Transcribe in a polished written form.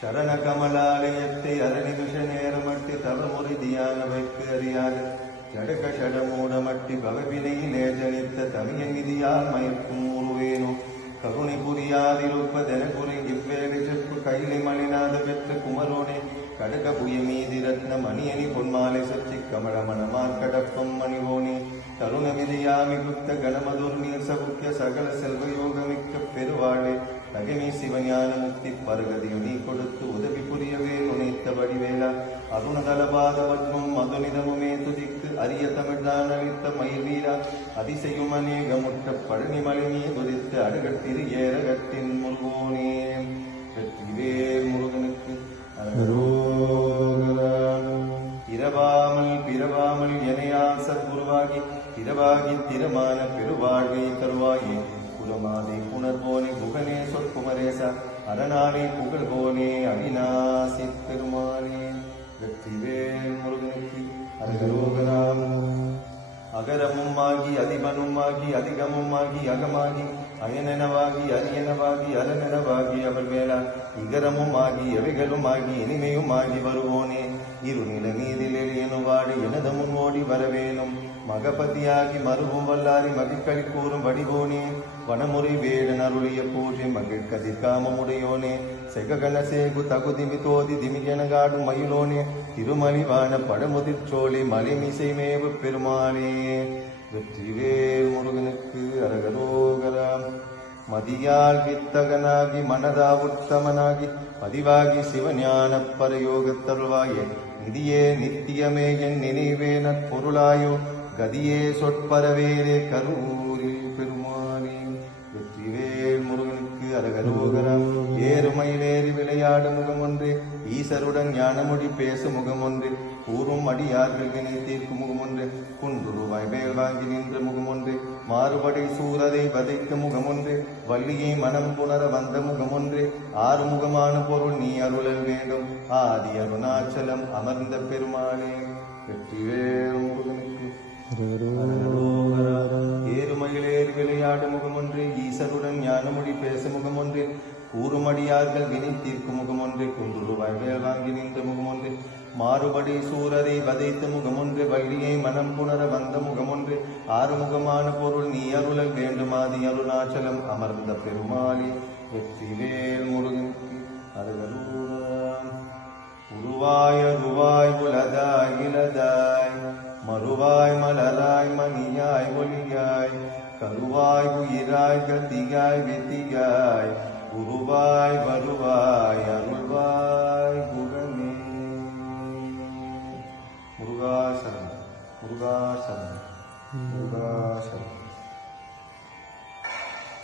சரண கமலாலயத்தை அரநிமிஷ நேரமட்டி தவமுறை தியான வைக்கு அறியாது ஜடக ஷடமூடமட்டி பவவினையிலே ஜனித்த தமிழன் விதியால் மயக்கும் உருவேனோ கருணை புரியாதிருப்பதென குறை இவ்வேலை செப்பு கைலை மலிநாத பெற்ற குமரோனே கடக புய மீதி ரத்ன மணியணி பொன்மாலை சச்சி கமல மணமார் கடப்பம் மணிவோனே தருண விதியாமி குப்த கணமதுர்நீர் சகுக்கிய சகல செல்வயோகமிக்க பெருவாழே தகமே சிவஞான முக்தி பருகதியும் நீ கொடுத்து உதவி புரியவே நுணைத்த வடிவேலா அருணதலபாத பத்மம் மதுனிதமுமே துதிக்கு அரிய தமிழ்தான் அளித்த மயில்வீரா அதிசயும் அநேகமுற்ற பழனி மலைமீ துதித்து அடுகத்திரு ஏரகத்தின் முருகோனே வெற்றிவேல் முருகனுக்கு இரவாமல் பிறவாமல் எனையாச குருவாகி திரவாகி திறமான பெருவாழ்வை தருவாயே குலமாதை புனர்போனே குகனே சொற்குமரேச அரணானே புகழ்போனே அவிநாசி பெருமானே வெற்றிவேல் முருகனுக்கு அரகரோகராம் அகரமும் ஆகி அதிபனும் ஆகி அதிகமும் ஆகி அகமாகி அயனெனவாகி அரியனவாகி அலனெனவாகி அவர் வேளா இகரமும் ஆகி எவைகளும் ஆகி இனிமையும் ஆகி வருவோனே இருநில மீதில் எளியனுவாடு எனது முன்னோடி வரவேணும் மகபதியாகி மருவும் வல்லாரி மகிழ்களி கூறும் வடிவோனே வனமுறை வேடன் அருளிய பூஜை மகிழ்கதி காமமுடையோனே செககன சேகு தகுதிமி தோதி திமியனகாடும் மயிலோனே திருமலிவான படமுதிர்ச்சோலை மலைமிசை மேவு பெருமானே வெற்றிவேல் முருகனுக்கு அரகரோகராம் மதியால் வித்தகனாகி மனதா உத்தமனாகி பதிவாகி சிவஞான பரயோகத்தருள்வாயே நிதியே நித்தியமே என் நினைவேன பொருளாயோ கதியே சொற்பரவேரே கரூரில் பெருமானே வெற்றிவேல் முருகனுக்கு அரகரோகராம் ஏறுமயிலேறி விளையாடு முகம் ஒன்று ஈசருடன் ஞானமொழி பேசு முகம் ஒன்று கூறும் அடியார்கள் வினை தீர்க்கும் முகம் ஒன்று குன்றுருவாய் வேல் வாங்கி நின்ற முகம் ஒன்று மாறுபடை சூரரை வதைக்க முகம் ஒன்று வள்ளியை மனம் புணர வந்த முகம் ஒன்று ஆறுமுகமான பொருள் நீ அருளல் வேண்டும் ஆதி அருணாச்சலம் அமர்ந்த பெருமானே வெற்றிவேல் முருகனுக்கு ஏறுமயிலேறி விளையாடு முகம் ஒன்று ஈசருடன் ஞானமொழி பேச முகம் ஒன்று கூறுமடியார்கள் வினை தீர்க்கும் முகம் ஒன்று குன்றுருவாய் வேல் வாங்கி நின்ற முகம் ஒன்று மாறுபடி சூரரை வதைத்த முகம் ஒன்று வள்ளியை மனம் புணர வந்த முகம் ஒன்று ஆறுமுகமான பொருள் நீ அருளல் வேண்டும் ஆதி அருணாச்சலம் அமர்ந்த பெருமாளே வெற்றிவேல் முருகனுக்கு அரகரோகராம் உருவாய் அருவாய் உலதாய் இலதாய் மறுவாய் மலராய் மணியாய் ஒளியாய் கருவாய் உயிராய் கத்தியாய் வெத்தியாய் குருவாய் வருவாய் அருள்வாய் குகனே முருகாசனம் முருகாசனம் முருகாசனம்